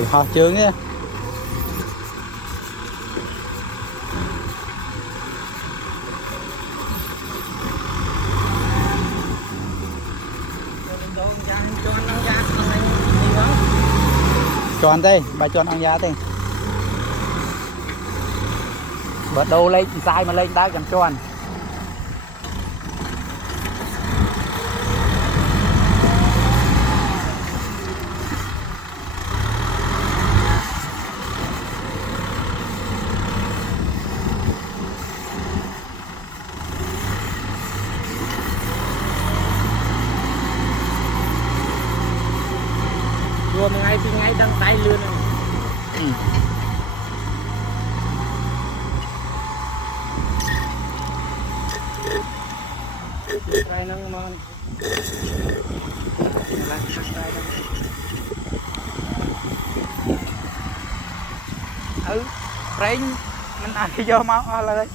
rồi ho chướng á. Chọn đây, bà chọn ông giá đây. Bật đầu lên sai mà lên đá cầm chọn. Vừa một ngày thì ngày đăng tay lươn. Cái năng mòn. Rèn mình ăn cái vô máu lên.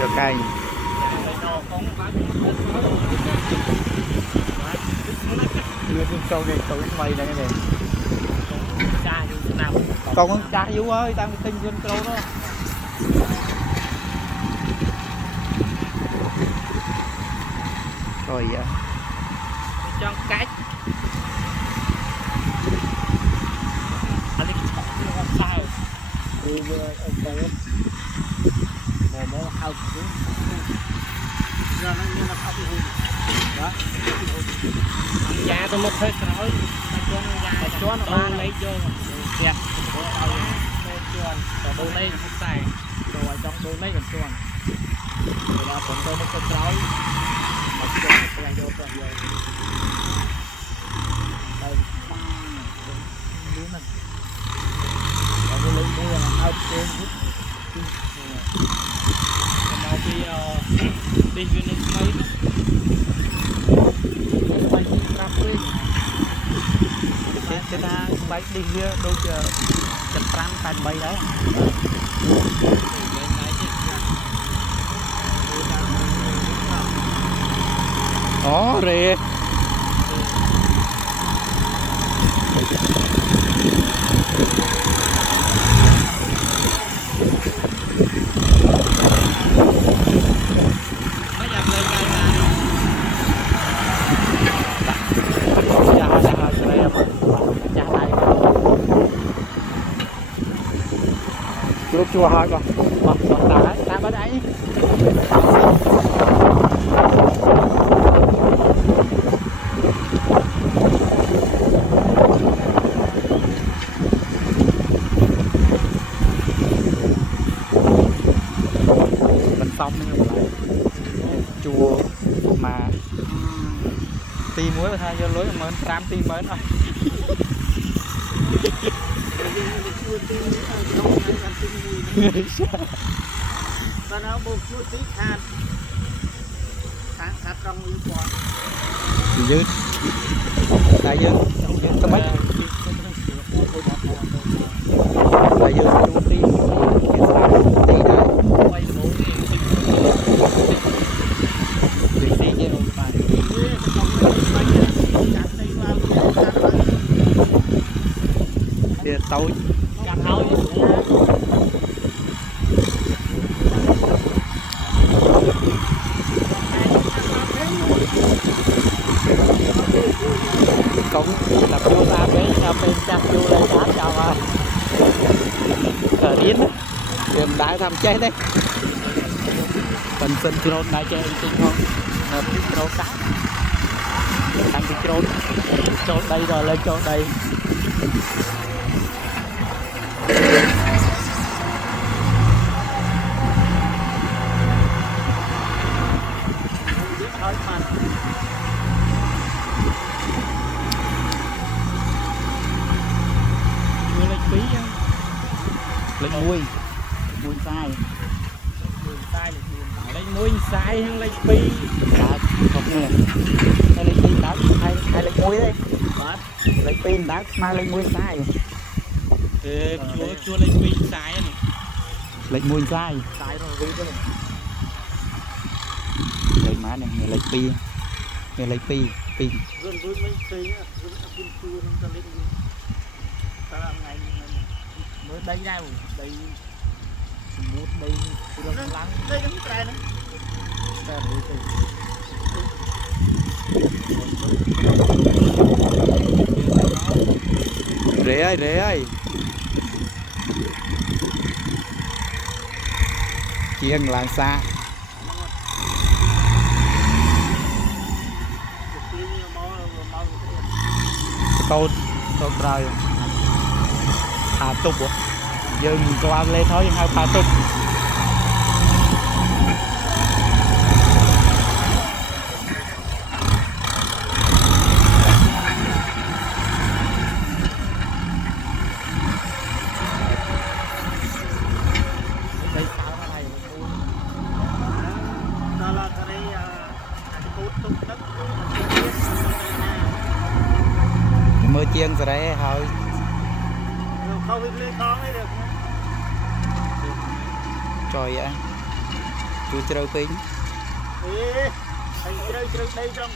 Được cây. Đưa trên sâu này tụi mày này nè. Còn cha Vũ ơi, tao kinh trên sâu đó. Rồi vậy. Trong cách. Anh đi chọn nó không sao. Mà hao xuống. Giờ nó như là không hụt. Đó. Ăn da tôi mất hết rồi. Cho nó lấy vô. Kìa. Đồ này không xài. Đồ ở trong đồ này còn chuồn. Rồi là bọn tôi nó có trói. Mà cái đồ này phải vô toàn vô. Đây. Đứa này. Rồi tôi lấy đây là out trên hút. Mau đi unit mấy. Phải cà phê. Cái ta bike đi kia đôi chờ chặt trăng thành bay đấy. Đó rê. Chùa hỏi con ta có đấy mình xong lại chùa mà ti muối thôi vô lối mà tram ti mới rồi. Và nó buộc chút tí khát trong yêu quả dứt đại dứt tao mấy đại dứt chút tí tí đấy tí tí chứ không phải thì tối cắt hao cũng tập vô ra cái bên chặt vô lên đá chào rồi cờ điên tìm đá thăm chết đấy phần sân kilo đá chơi tinh không nó kilo cá tăng cái trốn đây rồi lên trốn đây lấy muối sai lấy muối sai hay lấy pi đá không nè hay lấy pin đá hay lấy muối đấy lấy pin đá mai lấy muối sai chúa lấy pi sai này lấy muối sai rồi rút cái này lấy má này người lấy pi người lấy pin rút mấy pi á rút pin chua nó cho lấy ta làm ngày mới đây ra đây một đây lăng đây cái trái nữa rễ ơi chiêng làng xa câu trời thả tục dừng qua lên thôi nhưng hai thả tục mưa chiêng rồi đấy thôi không biết lên con đấy được trời ạ chú chơi pin thầy chơi đây trong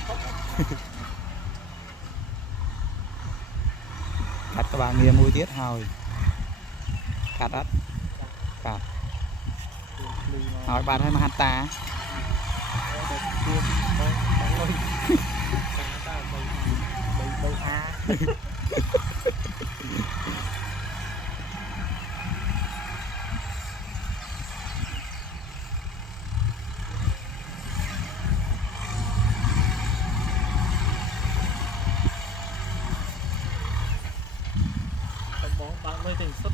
cắt các bạn nghe mùi tiết hồi cắt đất cắt hỏi bạn hay mà hạt ta bạn mới tỉnh xuất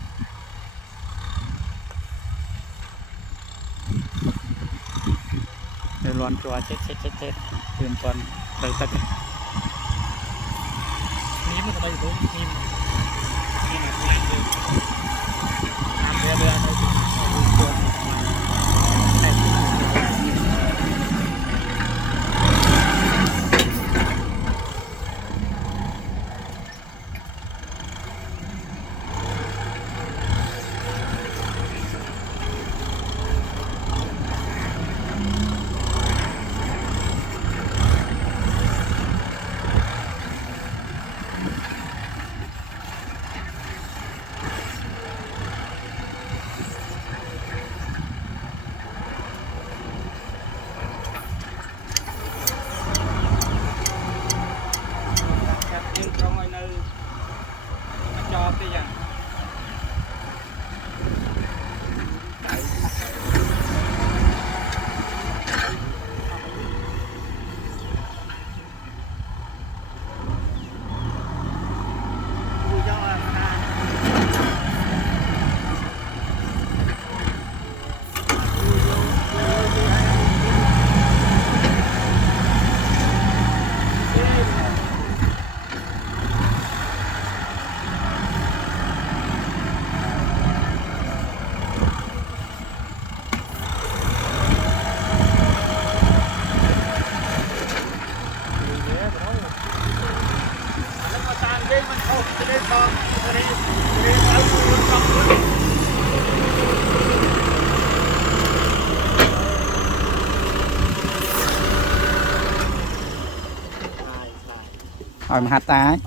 loan chua chết tiền toàn đầy tất ném vào đây cũng ném là làm được làm đây cho cái gì hỏi mà hạt ta ấy